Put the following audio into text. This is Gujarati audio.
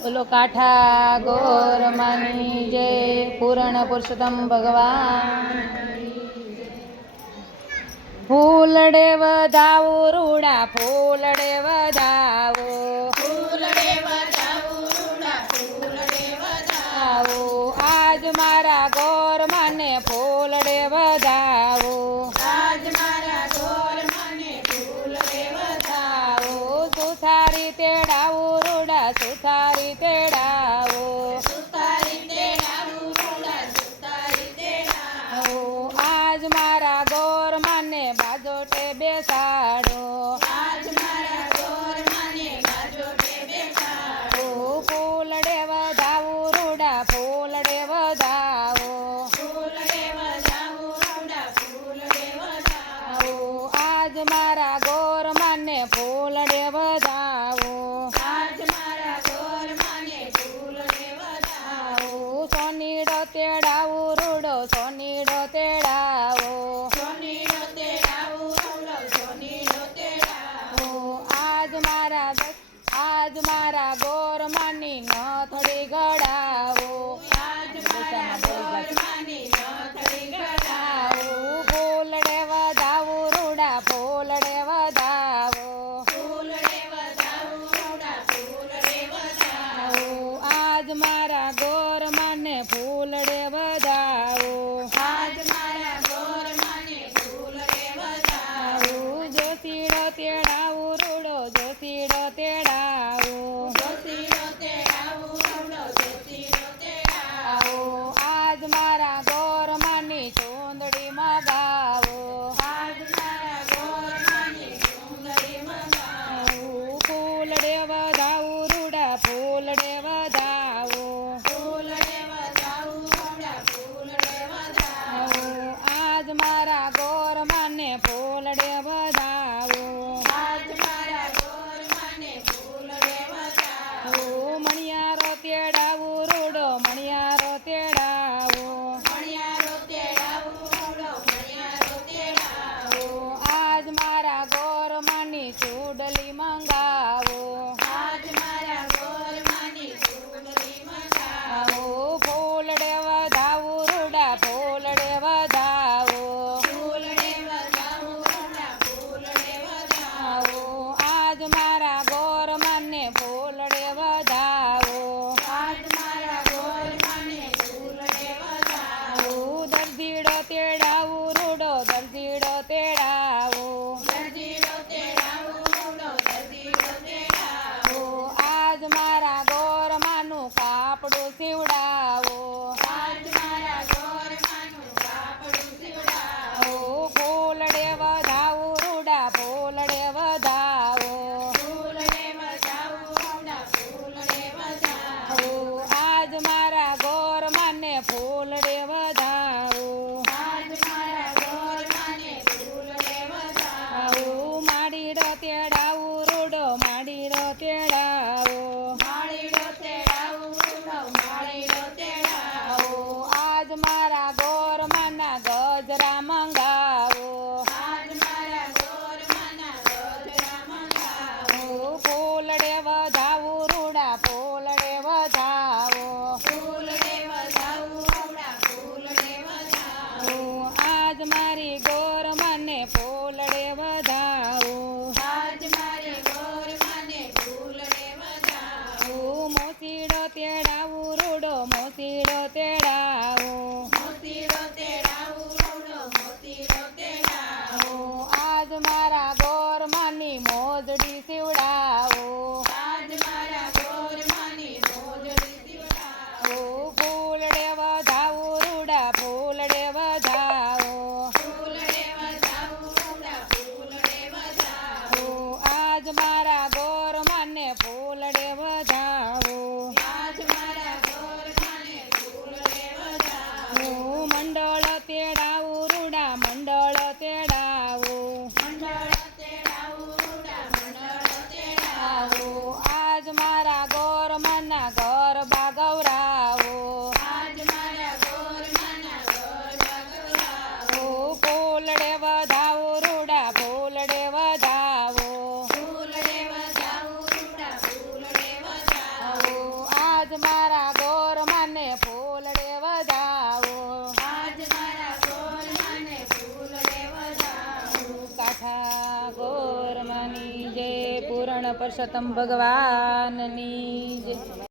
બોલો કાઠા ગોરમાની જય પૂર્ણ પુરુષોત્તમ ભગવાન ફૂલડે વધાવો રૂડા ફૂલડે વધાવો આજ મારા ગોરમાને ફૂલડે વધાવો સુથારી તેડાવો રૂડા સુથારી તેડાવો આજ મારા ગોરમાને બાજોટે બેસાડો ફૂલડે વધાવો રૂડા ફૂલડે વધાવો આજ મારા ગોરમાને ફૂલડે વધાવો સોનીડો તેડાવો રૂડો સોનીડો તેડાવો આજ મારા ગોરમાની નથડી ગળાવો ફૂલડે વધાવો રૂડા ફૂલડે વધાવો આજ મારા ગોરમાને ફૂલડે વધાવો જોશીડો તેડાવો રૂડો જોશીડો તેડાવો આજ મારા ગોરમાની ચૂંદડી મગાવો ફૂલડે વધાવો રૂડા ફૂલડે વધાવો આજ મારા ગોરમાને ફૂલડે વધાવો મણિયારો તેડાવો રૂડો મણિયારો તેડાવો આજ મારા ગોરમાની ચૂડલી મંગાવો ફૂલડે વધાવો રૂડા ફૂલડે વધાવો આજ મારા ગોરમાને ફૂલડે વધાવો દરજીડો તેડાવો રૂડો દરજીડો તેડાવો આજ મારા ગોરમાનું કાપડું સીવડાવો ફૂલડે વધાવો રૂડા ફૂલડે વધાવો આજ મારા ગોરમાને ફૂલડે વધાવો માડીડો તેડાવો રૂડો માડીડો તેડાવો આજ મારા ગોરમાના ગજરા મંગાવો ફૂલડે વધાવો રૂડા ફૂલડે વધાવો આજ મારી ગોરમાને ફૂલડે વધાવો મોસીડો તેડાવો રૂડો મોસીડો તેડાવો આજ મારા ગોરમાની મોજડી સીવડાવો ફૂલડે વધાવો રૂડા ફૂલડે વધાવો આજ મારા ગોરમાને ફૂલડે વધાવો મંડળ તેડાવો રૂડા મંડળ તેડાવો આજ મારા ગોરમાના ગરબા ગૌરાવો ફૂલડે વધાવો રૂડા ફૂલડે વધાવો આજ મારા ગોર મને ફૂલડે વધાવો કાઠા ગોર માની જય પૂરણ પરસોત્તમ ભગવાનની જય